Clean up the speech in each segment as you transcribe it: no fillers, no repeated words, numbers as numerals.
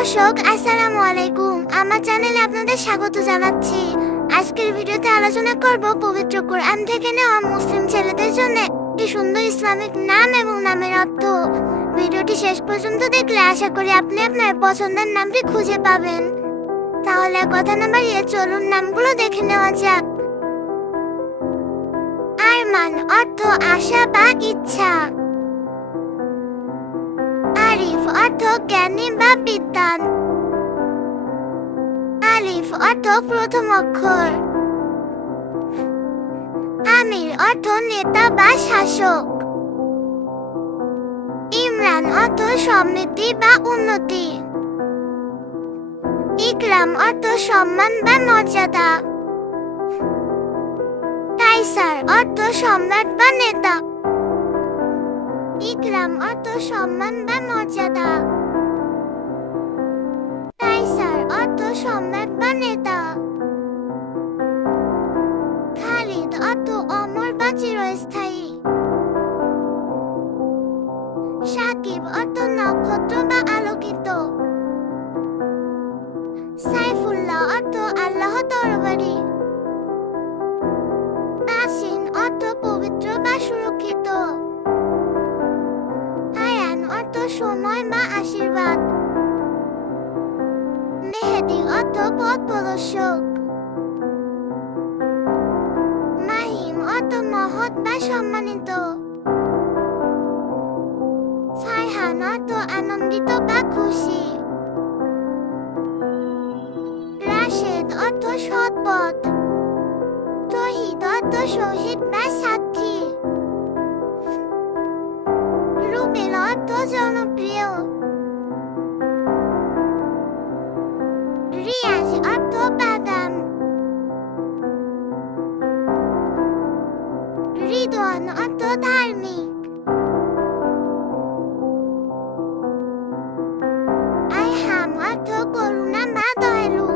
দর্শক আসসালামু আলাইকুম, আমার চ্যানেলে আপনাদের স্বাগত জানাচ্ছি। আজকের ভিডিওতে আলোচনা করব পবিত্র কোরআন থেকে নেওয়া মুসলিম ছেলেদের জন্য একটি সুন্দর ইসলামিক নাম এবং নামের অর্থ। ভিডিওটি শেষ পর্যন্ত দেখলে আশা করি আপনি আপনার পছন্দের নামটি খুঁজে পাবেন। তাহলে কথা না বাড়িয়ে চলুন নামগুলো দেখে নেওয়া যাক। আরমান অর্থ আশা বা ইচ্ছা। আরিফ অর্থ জ্ঞানী বা বিদ্বান। আলিফ অর্থ প্রথম অক্ষর। আমির অর্থ নেতা বা শাসক। ইমরান অর্থ সমৃদ্ধি বা উন্নতি। ইকরাম অর্থ সম্মান বা মর্যাদা। কাইসার অর্থ সম্রাট বা নেতা। ইকরাম অর্থ সম্মান বা মর্যাদা। কাইসার অর্থ সম্রাট বা নেতা। খালিদ অর্থ অমর বা চিরস্থায়ী। সাকিব অর্থ নক্ষত্র বা আলোকিত। সাইফুল্লাহ অর্থ আল্লাহ তরবারি। তাসিন অর্থ পবিত্র বা সুরক্ষিত। আয়ান অর্থ সময় বা আশীর্বাদ। মেহেদী অর্থ পথ প্রদর্শক। মাহিম অর্থ মহৎ বা সম্মানিত। ফারহান অর্থ আনন্দিত বা খুশি। রাশেদ অর্থ সৎ পথ। তহিদ অর্থ শহীদ বা সাক্ষী। রুবেল অর্থ জনপ্রিয়। রিয়াজ অর্থ বাদাম। রিদওয়ান অর্থ ধার্মিক। আইহাম অর্থ করুণা বা দয়ালু।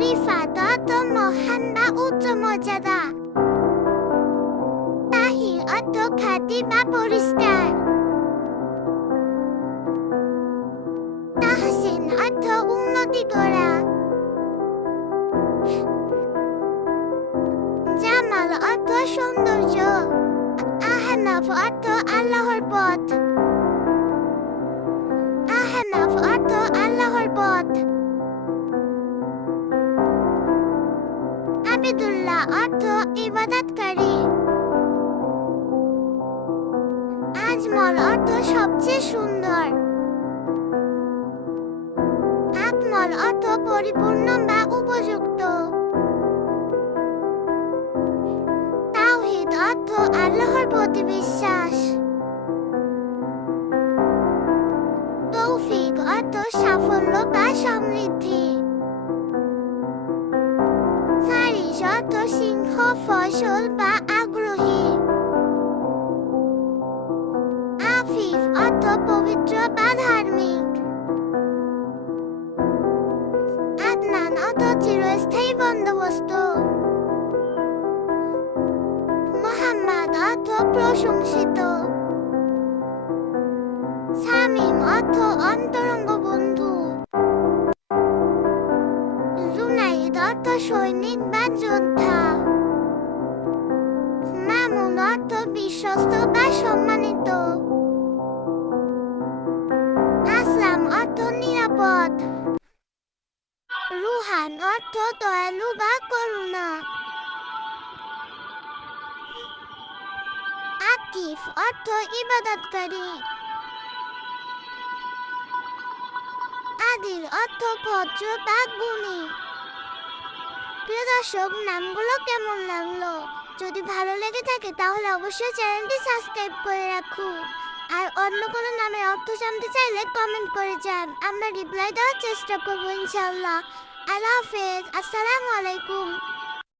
রিফাত অর্থ মহান বা উচ্চ মর্যাদা। তাহির অর্থ খ্যাতি বা পরিষ্কার। তাহসিন অর্থ উন্নতি করা। জামাল অর্থ সৌন্দর্য। আহনাফ অর্থ আল্লাহর পথ। আহনাফ অর্থ আল্লাহর পথ। আবিদুল্লাহ অর্থ ইবাদতকারী। আজমল অর্থ সবচেয়ে সুন্দর। আকমল অর্থ পরিপূর্ণ বা উপযুক্ত। তাওহীদ অর্থ আল্লাহর প্রতি বিশ্বাস। তৌফিক অর্থ সাফল্য বা সমৃদ্ধি। ফারিস অর্থ সিংহ ফসল বা আগ্রহী। আফিফ অর্থ পবিত্র বা ধার্মিক। আদনান অর্থ চিরস্থায়ী বন্দোবস্ত। মুহাম্মদ অর্থ প্রশংসিত। শামীম অর্থ অন্তরঙ্গ বন্ধু। জুনাইদ অর্থ সৈনিক বা যোদ্ধা। মামুন অর্থ বিশ্বস্ত বা সম্মানিত। আসলাম অর্থ নিরাপদ। রুহান অর্থ দয়ালু বা করুণা। আকিফ অর্থ ইবাদতকারী। আদিল অর্থ ভদ্র বা গুণী। প্রিয় দর্শক, নামগুলো কেমন লাগলো? যদি ভালো লেগে থাকে তাহলে অবশ্যই চ্যানেলটি সাবস্ক্রাইব করে রাখুন। আর অন্য কোনো নামের অর্থ জানতে চাইলে কমেন্ট করে যান, আমরা রিপ্লাই দেওয়ার চেষ্টা করবো ইনশাআল্লাহ। আল্লাহ হাফেজ, আসসালামু আলাইকুম।